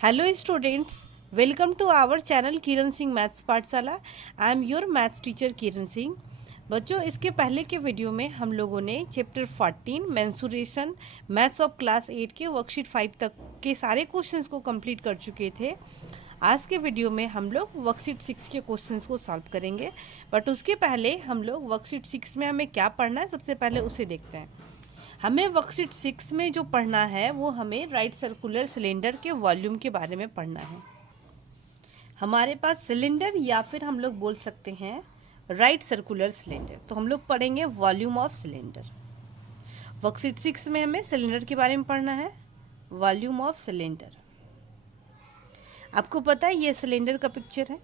Hello students, welcome to our channel Kiran Singh maths पाठशाला। I am your maths teacher Kiran Singh. बच्चों, इसके पहले के वीडियो में हम लोगों ने chapter 14 mensuration maths of class 8 के वर्कशीट 5 तक के सारे क्वेश्चंस को कंप्लीट कर चुके थे। आज के वीडियो में हम लोग वर्कशीट 6 के क्वेश्चंस को सॉल्व करेंगे, बट उसके पहले हम लोग वर्कशीट 6 में हमें क्या पढ़ना है सबसे पहले उसे देखते हैं। हमें वर्कशीट 6 में जो पढ़ना है वो हमें राइट सर्कुलर सिलेंडर के वॉल्यूम के बारे में पढ़ना है। हमारे पास सिलेंडर या फिर हम लोग बोल सकते हैं राइट सर्कुलर सिलेंडर, तो हम लोग पढ़ेंगे वॉल्यूम ऑफ सिलेंडर। वर्कशीट 6 में हमें सिलेंडर के बारे में पढ़ना है, वॉल्यूम ऑफ सिलेंडर। आपको पता है ये सिलेंडर का पिक्चर है,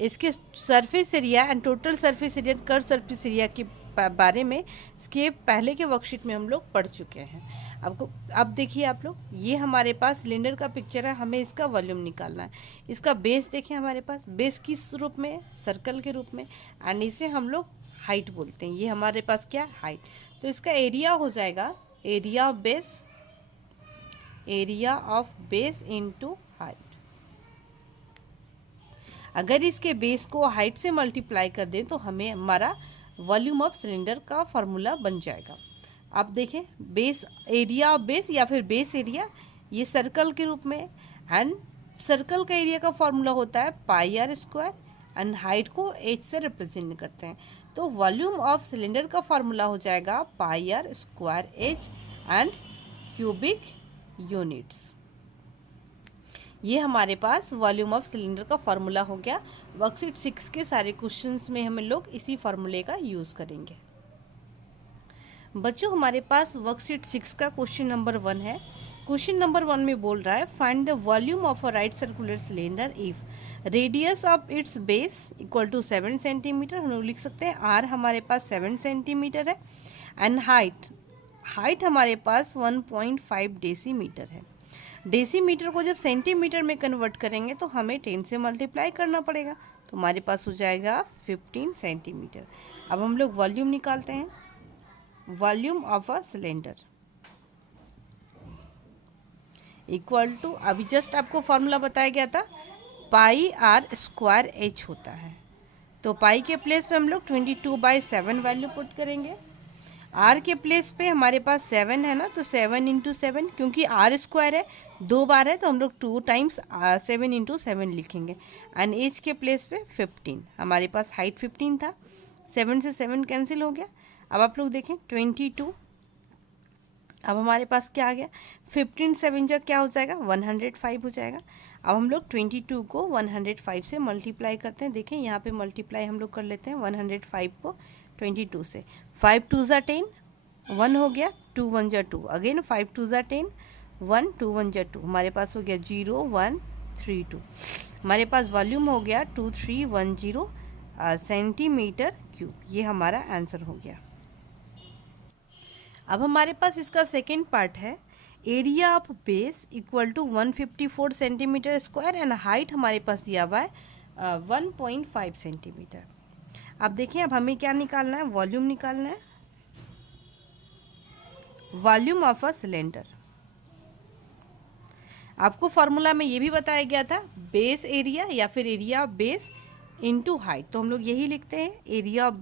इसके surface area and total surface area, curve surface area के बारे में इसके पहले के वर्कशीट में हम लोग पढ़ चुके हैं। आपको अब देखिए आप लोग, ये हमारे पास सिलेंडर का पिक्चर है, हमें इसका वॉल्यूम निकालना है। इसका बेस देखिए, हमारे पास बेस किस रूप में, सर्कल के रूप में, एंड इसे हम लोग हाइट बोलते हैं। ये हमारे पास क्या हाइट, तो इसका एरिया हो जाएगा area of base into height. अगर इसके बेस को हाइट से मल्टीप्लाई कर दें तो हमें हमारा वॉल्यूम ऑफ सिलेंडर का फॉर्मूला बन जाएगा। आप देखें, बेस एरिया ऑफ बेस या फिर बेस एरिया, ये सर्कल के रूप में, एंड सर्कल का एरिया का फॉर्मूला होता है pi r square, and height को एच से रिप्रेजेंट करते हैं। तो वॉल्यूम ऑफ सिलेंडर का फॉर्मूला हो जाएगा pi r square H and cubic units. ये हमारे पास वॉल्यूम ऑफ सिलेंडर का फॉर्मूला हो गया। वर्कशीट 6 के सारे क्वेश्चंस में हम लोग इसी फॉर्मूले का यूज करेंगे। बच्चों, हमारे पास वर्कशीट 6 का क्वेश्चन नंबर 1 है। क्वेश्चन नंबर 1 में बोल रहा है find the volume of a right circular cylinder if radius of its base equal to 7 centimetre. हम लोग लिख सकते हैं आर हमारे पास 7 सेंटीमीटर है, एंड हाइट हमारे पास 1.5 डेसीमीटर है। डेसीमीटर को जब सेंटीमीटर में कन्वर्ट करेंगे तो हमें 10 से मल्टीप्लाई करना पड़ेगा, तो हमारे पास हो जाएगा 15 सेंटीमीटर। अब हम लोग वॉल्यूम निकालते हैं, volume of a cylinder equal to, अभी जस्ट आपको फॉर्मूला बताया गया था, पाई आर स्क्वायर एच होता है। तो पाई के प्लेस पे हम लोग 22/7 वैल्यू पुट करेंगे। आर के प्लेस पे हमारे पास 7 है ना, तो 7 इंटू 7, क्योंकि आर स्क्वायर है 2 बार है तो हम लोग 2 टाइम्स 7 इंटू 7 लिखेंगे। एंड एच के प्लेस पे 15, हमारे पास हाइट 15 था, 7 से 7 कैंसिल हो गया। अब आप लोग देखें 22, अब हमारे पास क्या आ गया, 15 7 जा क्या हो जाएगा 105 हो जाएगा। अब हम लोग 22 को 105 से मल्टीप्लाई करते हैं। देखें यहाँ पे मल्टीप्लाई हम लोग कर लेते हैं 105 को 22 से। 5 2 जा 10, 1 हो गया, 2 1 जा 2, अगेन 5 2 जा 10, 1 2 1 जा 2, हमारे पास हो गया 0 1 3 2। हमारे पास वॉल्यूम हो गया 2310 सेंटीमीटर क्यूब। ये हमारा आंसर हो गया। अब हमारे पास इसका सेकेंड पार्ट है, area of base equal to 154 centimetre square, and height हमारे पास दिया हुआ है 1.5 सेंटीमीटर। अब देखिए, अब हमें क्या निकालना है, वॉल्यूम निकालना है, वॉल्यूम ऑफ अ सिलेंडर। आपको फॉर्मूला में ये भी बताया गया था, बेस एरिया या फिर area of base into height, तो हम लोग यही लिखते हैं area of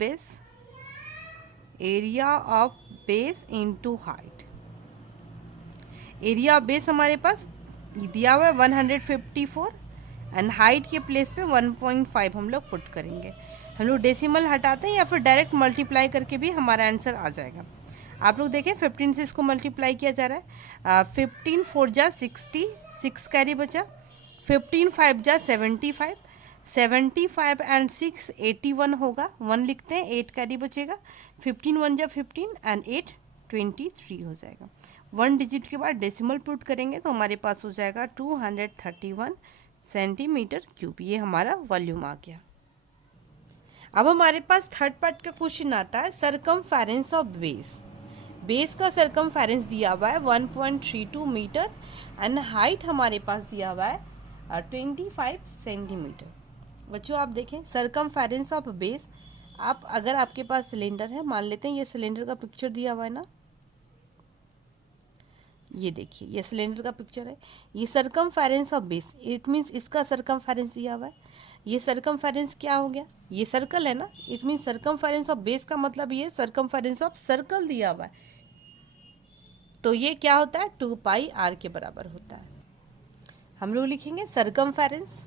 base into height. Area of base हमारे पास दिया हुआ है 154, एंड हाइट के प्लेस पे 1.5 हम लोग पुट करेंगे। हम लोग डेसिमल हटाते हैं या फिर डायरेक्ट मल्टीप्लाई करके भी हमारा आंसर आ जाएगा। आप लोग देखें 15 से इसको मल्टीप्लाई किया जा रहा है, 15 4 जा 60, 6 कैरी बचा, 15 5 जा 75, 75 एंड 6 81 होगा, 1 लिखते हैं, 8 कैरी बचेगा, 15 1 जा 15 एंड 8 23 हो जाएगा। 1 डिजिट के बाद डेसिमल पुट करेंगे तो हमारे पास हो जाएगा 231 सेंटीमीटर क्यूब। ये हमारा वॉल्यूम आ गया। अब हमारे पास थर्ड पार्ट का क्वेश्चन आता है, सरकमफेरेंस ऑफ बेस का सरकमफेरेंस दिया हुआ है 1.32 मीटर, एंड हाइट हमारे पास दिया हुआ है 25 सेंटीमीटर। बच्चों आप देखें, सरकमफेरेंस ऑफ बेस, आप अगर आपके पास सिलेंडर है, मान लेते हैं ये सिलेंडर का पिक्चर दिया हुआ है ना, ये देखिए ये सिलेंडर का पिक्चर है, ये circumference of base, it means इसका सरकमफेरेंस दिया हुआ है। ये सरकमफेरेंस क्या हो गया, ये सर्कल है ना, it means circumference of base का मतलब ये सरकमफेरेंस ऑफ सर्कल दिया हुआ है, तो ये क्या होता है 2 पाई आर के बराबर होता है। हम लोग लिखेंगे सरकमफेरेंस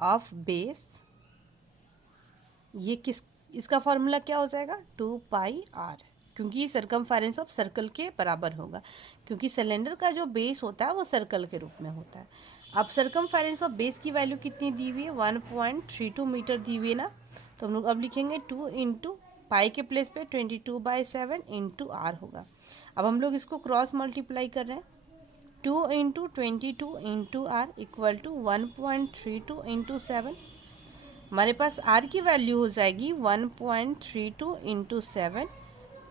ऑफ बेस, ये किस, इसका फॉर्मूला क्या हो जाएगा 2 पाई आर, क्योंकि ये सरकमफेरेंस ऑफ सर्कल के बराबर होगा, क्योंकि सिलेंडर का जो बेस होता है वो सर्कल के रूप में होता है। अब सरकमफेरेंस ऑफ बेस की वैल्यू कितनी दी हुई है 1.32 मीटर दी हुई है ना, तो हम लोग अब लिखेंगे 2 इंटू पाई के प्लेस पे 22/7 इंटू आर होगा। अब हम लोग इसको क्रॉस मल्टीप्लाई कर रहे हैं, 2 into 22 into R equal to 1.32 into 7, हमारे पास आर की वैल्यू हो जाएगी 1.32 इंटू 7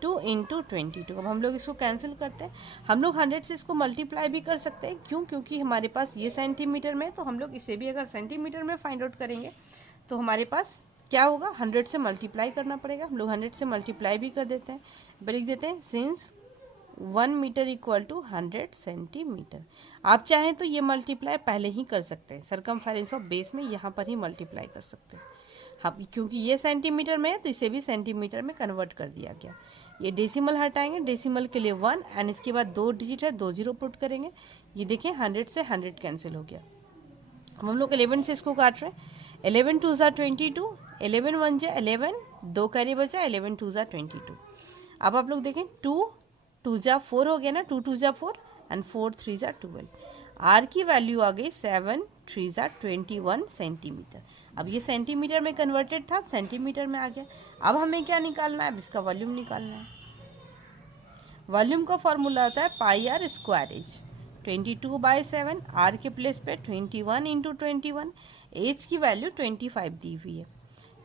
2 इंटू 22। अब हम लोग इसको कैंसिल करते हैं, हम लोग 100 से इसको मल्टीप्लाई भी कर सकते हैं, क्यों, क्योंकि हमारे पास ये सेंटीमीटर में, तो हम लोग इसे भी अगर सेंटीमीटर में फाइंड आउट करेंगे तो हमारे पास क्या होगा 100 से मल्टीप्लाई करना पड़ेगा। हम लोग 100 से मल्टीप्लाई भी कर देते हैं, लिख देते हैं since 1 metre equal to 100 centimetre. आप चाहें तो ये मल्टीप्लाई पहले ही कर सकते हैं, सरकमफेरेंस ऑफ बेस में यहाँ पर ही मल्टीप्लाई कर सकते हैं। हाँ, क्योंकि ये सेंटीमीटर में है तो इसे भी सेंटीमीटर में कन्वर्ट कर दिया गया। ये डेसिमल हटाएंगे, डेसिमल के लिए 1 एंड इसके बाद 2 डिजिट है, 2 जीरो पुट करेंगे, ये देखें 100 से 100 कैंसिल हो गया। अब हम लोग 11 से इसको काट रहे हैं, 11 2 ज़ा 22, 11 1 जा 11, 2 कैरी बचा, 11 2 ज़ा 22। अब आप लोग देखें 2 2 जा 4 हो गया ना, 2 2 जा 4 एंड 4 3 जा 12। आर की वैल्यू आ गई 7 3 जा 21 सेंटीमीटर। अब ये सेंटीमीटर में कन्वर्टेड था, सेंटीमीटर में आ गया। अब हमें क्या निकालना है, अब इसका वॉल्यूम निकालना है। वॉल्यूम का फॉर्मूला होता है pi r square as, 22/7, are के प्लेस पे 21 इंटू 21, एज की वैल्यू 25 दी हुई है,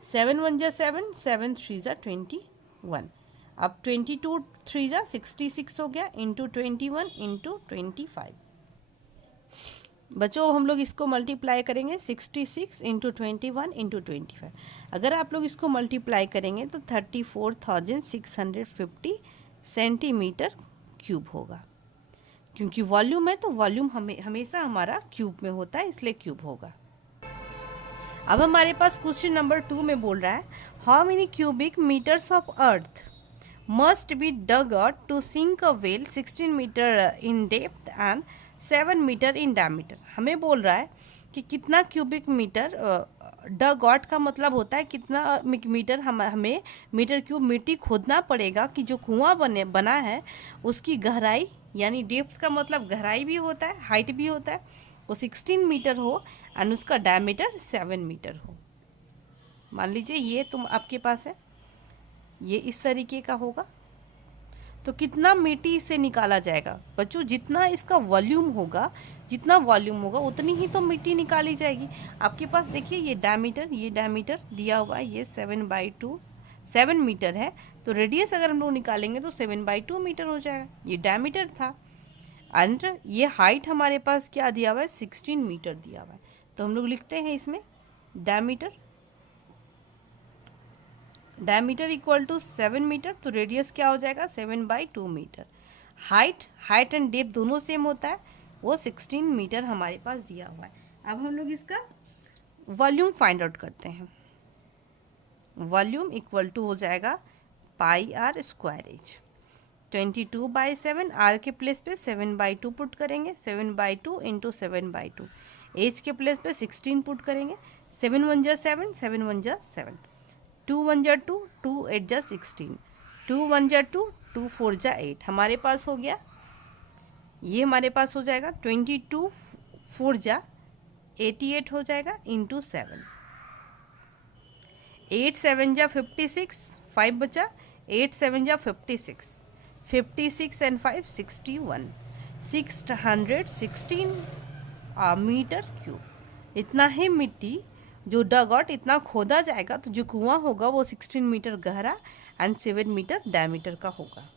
7 1 जा 7, 7 3 जा 21। अब 22 3 जा 66 हो गया, इंटू 21 इंटू 25। बच्चों हम लोग इसको मल्टीप्लाई करेंगे 66 इंटू 21 इंटू 25। अगर आप लोग इसको मल्टीप्लाई करेंगे तो 34,650 सेंटीमीटर क्यूब होगा, क्योंकि वॉल्यूम है तो वॉल्यूम हमेशा हमारा क्यूब में होता है, इसलिए क्यूब होगा। अब हमारे पास क्वेश्चन नंबर 2 में बोल रहा है how many cubic metres of earth must be dug out to sink a well 16 metre in depth and 7 metre in diameter. हमें बोल रहा है कि कितना क्यूबिक मीटर, डग आउट का मतलब होता है कितना मीटर हमें मीटर क्यूब मिट्टी खोदना पड़ेगा कि जो कुआं बना है उसकी गहराई, यानी डेप्थ का मतलब गहराई भी होता है, हाइट भी होता है, वो 16 मीटर हो एंड उसका डायमीटर 7 मीटर हो। मान लीजिए ये तुम आपके पास है, ये इस तरीके का होगा, तो कितना मिट्टी इससे निकाला जाएगा बच्चों, जितना इसका वॉल्यूम होगा, जितना वॉल्यूम होगा उतनी ही तो मिट्टी निकाली जाएगी। आपके पास देखिए ये डायमीटर दिया हुआ है, ये 7/2 7 मीटर है, तो रेडियस अगर हम लोग निकालेंगे तो 7/2 मीटर हो जाएगा, ये डायमीटर था। एंड ये हाइट हमारे पास क्या दिया हुआ है 16 मीटर दिया हुआ है, तो हम लोग लिखते हैं इसमें डायमीटर इक्वल टू 7 मीटर, तो रेडियस क्या हो जाएगा 7/2 मीटर। हाइट एंड डेप्थ दोनों सेम होता है, वो 16 मीटर हमारे पास दिया हुआ है। अब हम लोग इसका वॉल्यूम फाइंड आउट करते हैं। वॉल्यूम इक्वल टू हो जाएगा pi r square as, 22/7, are के प्लेस पे 7/2 पुट करेंगे, 7/2 इंटू 7/2, एज के प्लेस पे 16 पुट करेंगे, 7 1 जा 7, 7 1 जा 7, 2 1 जा 2, 2 8 जा 16, 2 1 जा 2, 2 4 जा 8, हमारे पास हो गया, ये हमारे पास हो जाएगा 22 4 जा 88 हो जाएगा इंटू 7, 8 7 जा 56, 5 बचा, 8 7 जा 56, 56 एंड 5 61, 616 मीटर क्यूब। इतना ही मिट्टी जो डग आउट इतना खोदा जाएगा, तो जो कुआं होगा वो 16 मीटर गहरा एंड 7 मीटर डायमीटर का होगा।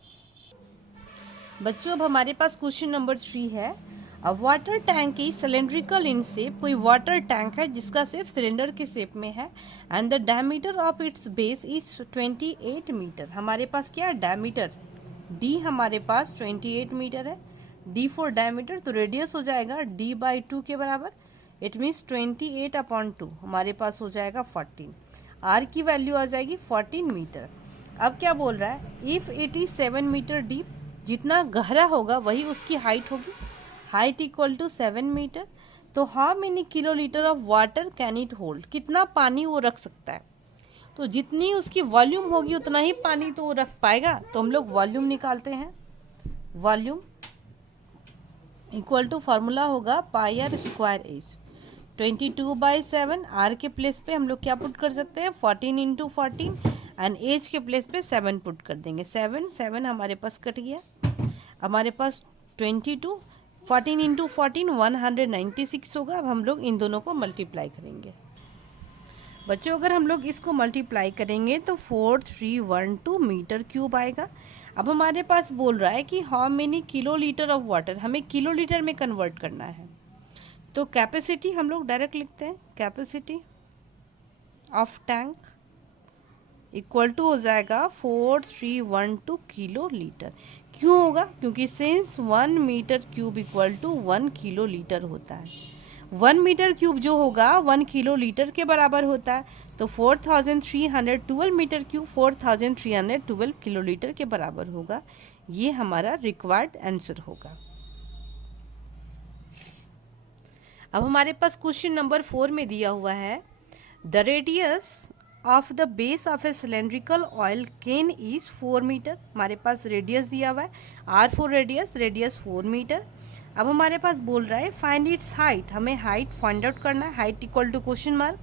बच्चों अब हमारे पास क्वेश्चन नंबर 3 है, अब water tank is cylindrical in shape, कोई वाटर टैंक है जिसका शेप सिलेंडर के शेप में है, and the diameter of its base is 28 metre. हमारे पास क्या है, डायमीटर, डी हमारे पास 28 मीटर है, डी फॉर डायमीटर, तो रेडियस हो जाएगा डी बाई 2 के बराबर, इट मीन्स 28/2 हमारे पास हो जाएगा 14। आर की वैल्यू आ जाएगी 14 मीटर। अब क्या बोल रहा है, if it is 7 metre deep, जितना गहरा होगा वही उसकी हाइट होगी, हाइट इक्वल टू 7 मीटर। तो how many kilo litre of water can it hold, कितना पानी वो रख सकता है, तो जितनी उसकी वॉल्यूम होगी उतना ही पानी तो वो रख पाएगा। तो हम लोग वॉल्यूम निकालते हैं, वॉल्यूम इक्वल टू फार्मूला होगा पाई आर स्क्वायर एच, 22/7। आर के प्लेस पे हम लोग क्या पुट कर सकते हैं, 14 इंटू 14, एंड एच के प्लेस पे 7 पुट कर देंगे, 7 हमारे पास कट गया, हमारे पास 22, 14 इंटू 14 196 होगा। अब हम लोग इन दोनों को मल्टीप्लाई करेंगे बच्चों, अगर हम लोग इसको मल्टीप्लाई करेंगे तो 4312 मीटर क्यूब आएगा। अब हमारे पास बोल रहा है कि how many kilo litre of water, हमें किलो लीटर में कन्वर्ट करना है। तो कैपेसिटी हम लोग डायरेक्ट लिखते हैं, capacity of tank equal to हो जाएगा 4312 किलो लीटर। क्यों होगा, क्योंकि since 1 metre cube equal to 1 kilo litre होता है, 1 मीटर क्यूब जो होगा 1 किलो लीटर के बराबर होता है, तो 4312 मीटर क्यूब 4312 किलो लीटर के बराबर होगा। ये हमारा रिक्वायर्ड आंसर होगा। अब हमारे पास क्वेश्चन नंबर 4 में दिया हुआ है, the radius of the base of a cylindrical oil can is 4 metre. हमारे पास रेडियस दिया हुआ है, r for radius, radius 4 metre. अब हमारे पास बोल रहा है फाइंड इट्स हाइट, हमें हाइट फाइंड आउट करना है, height equal to question mark,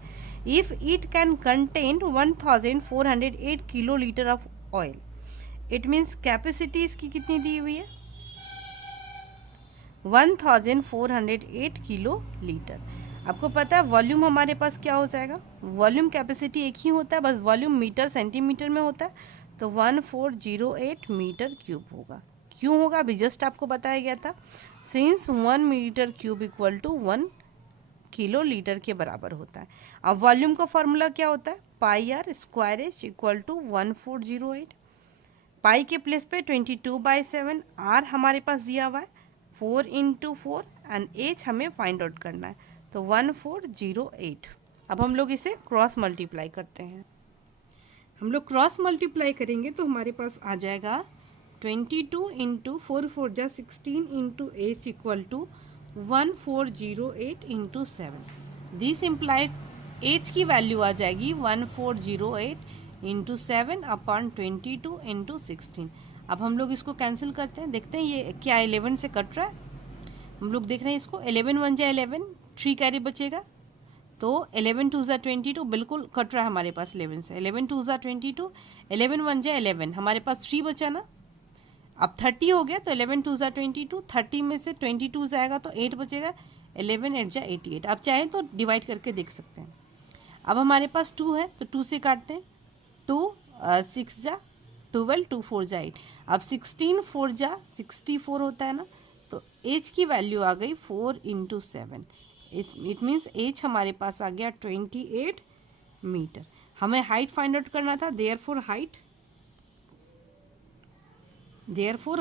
if it can contain 1408 kilo litre of oil, it means capacity इसकी कितनी दी हुई है, 1408 किलो लीटर। आपको पता है वॉल्यूम हमारे पास क्या हो जाएगा, वॉल्यूम कैपेसिटी एक ही होता है, बस वॉल्यूम मीटर सेंटीमीटर में होता है, तो 1408 मीटर क्यूब होगा। क्यों होगा, अभी जस्ट आपको बताया गया था, since 1 metre cube equal to 1 kilo litre के बराबर होता है। अब वॉल्यूम का फॉर्मूला क्या होता है, pi r square H equal to 1408, pi के प्लेस पे 22/7, आर हमारे पास दिया हुआ है 4 इंटू 4, एंड एच हमें फाइंड आउट करना है, तो 1408। अब हम लोग इसे क्रॉस मल्टीप्लाई करते हैं, हम लोग क्रॉस मल्टीप्लाई करेंगे तो हमारे पास आ जाएगा 22 इंटू 4 4 जा 16 into h equal to 1408 into 7। This implied h की वैल्यू आ जाएगी 1408 इंटू 7 अपॉन 22 इंटू 16। अब हम लोग इसको कैंसिल करते हैं, देखते हैं ये क्या 11 से कट रहा है, हम लोग देख रहे हैं इसको, 11 1 जा 11, 3 कैरी बचेगा, तो 11 2 जा 22, बिल्कुल कट रहा है हमारे पास 11 से, 11 2 जा 22, 11 1 जा 11, हमारे पास 3 बचा ना, अब 30 हो गया, तो 11 2 जा 22, 30 में से 22 जाएगा तो 8 बचेगा, 11 8 जा 88। आप चाहें तो डिवाइड करके देख सकते हैं। अब हमारे पास 2 है तो 2 से काटते हैं, 2 6 जा 12, 2 4 जा 8, अब 16 4 जा 64 होता है ना, तो एच की वैल्यू आ गई 4 इंटू 7, इट मीन्स एच हमारे पास आ गया 28 मीटर। हमें हाइट फाइंड आउट करना था, therefore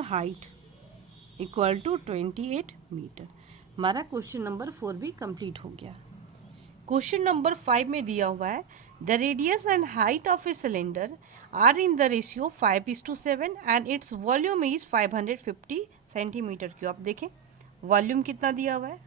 height equal to 28 metre. हमारा क्वेश्चन नंबर 4 भी कंप्लीट हो गया। क्वेश्चन नंबर 5 में दिया हुआ है, the radius and height of a cylinder are in the ratio 5:7 and its volume is 550 centimetre cube. आप देखें वॉल्यूम कितना दिया हुआ है,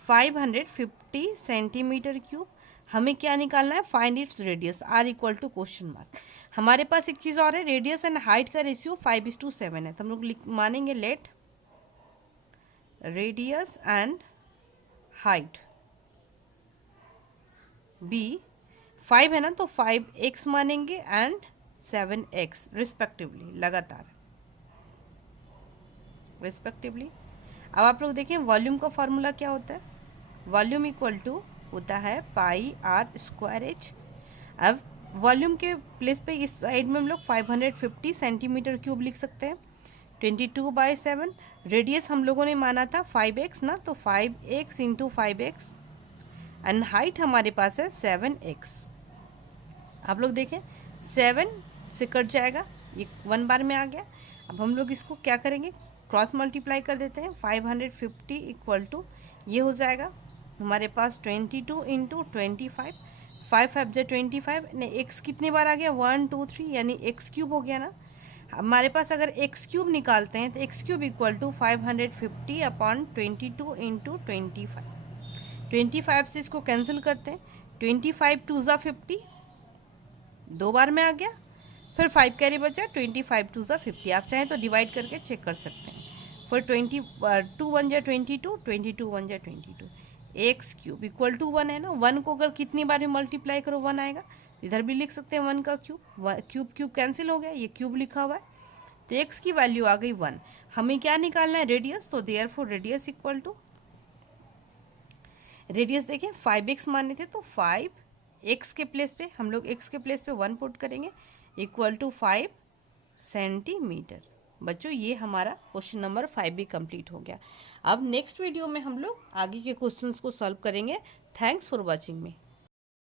550 सेंटीमीटर क्यूब। हमें क्या निकालना है, find its radius, r equal to question mark. हमारे पास एक चीज़ और है, रेडियस एंड हाइट का रेशियो 5:7 है, तो हम लोग मानेंगे let radius and height be 5 है ना, तो 5x मानेंगे एंड 7x रिस्पेक्टिवली, लगातार रिस्पेक्टिवली। अब आप लोग देखिए वॉल्यूम का फॉर्मूला क्या होता है, वॉल्यूम इक्वल टू होता है पाई आर स्क्वायर एच। अब वॉल्यूम के प्लेस पे इस साइड में हम लोग 550 सेंटीमीटर क्यूब लिख सकते हैं, 22/7। रेडियस हम लोगों ने माना था 5x ना, तो 5x into 5x and height हमारे पास है 7x। आप लोग देखें 7 से कट जाएगा, ये 1 बार में आ गया। अब हम लोग इसको क्या करेंगे, क्रॉस मल्टीप्लाई कर देते हैं। 550 इक्वल टू ये हो जाएगा हमारे पास 22 इंटू 25, 5 जो 25 ने एक्स कितने बार आ गया 1 2 3, यानी एक्स क्यूब हो गया ना। हमारे पास अगर एक्स क्यूब निकालते हैं तो x cube equal to 550 upon 22 into 25। 25 से इसको कैंसिल करते हैं, 25 2 ज़ा 50, 2 बार में आ गया, फिर 5 कैरी बचा, 25 2 ज़ा 50। आप चाहें तो डिवाइड करके चेक कर सकते हैं। फिर 22 1 जा 22, 22 1 जा 22, एक्स क्यूब इक्वल टू 1 है ना। 1 को अगर कितनी बार में मल्टीप्लाई करो 1 आएगा, तो इधर भी लिख सकते हैं 1 का क्यूब, क्यूब क्यूब कैंसिल हो गया, ये क्यूब लिखा हुआ है, तो एक्स की वैल्यू आ गई 1। हमें क्या निकालना है, रेडियस, तो therefore radius equal to, radius देखिए 5x माने थे, तो 5x के प्लेस पे हम लोग x के प्लेस पे 1 पुट करेंगे, इक्वल टू 5 सेंटीमीटर। बच्चों ये हमारा क्वेश्चन नंबर 5 भी कंप्लीट हो गया। अब नेक्स्ट वीडियो में हम लोग आगे के क्वेश्चंस को सॉल्व करेंगे। Thanks for watching me.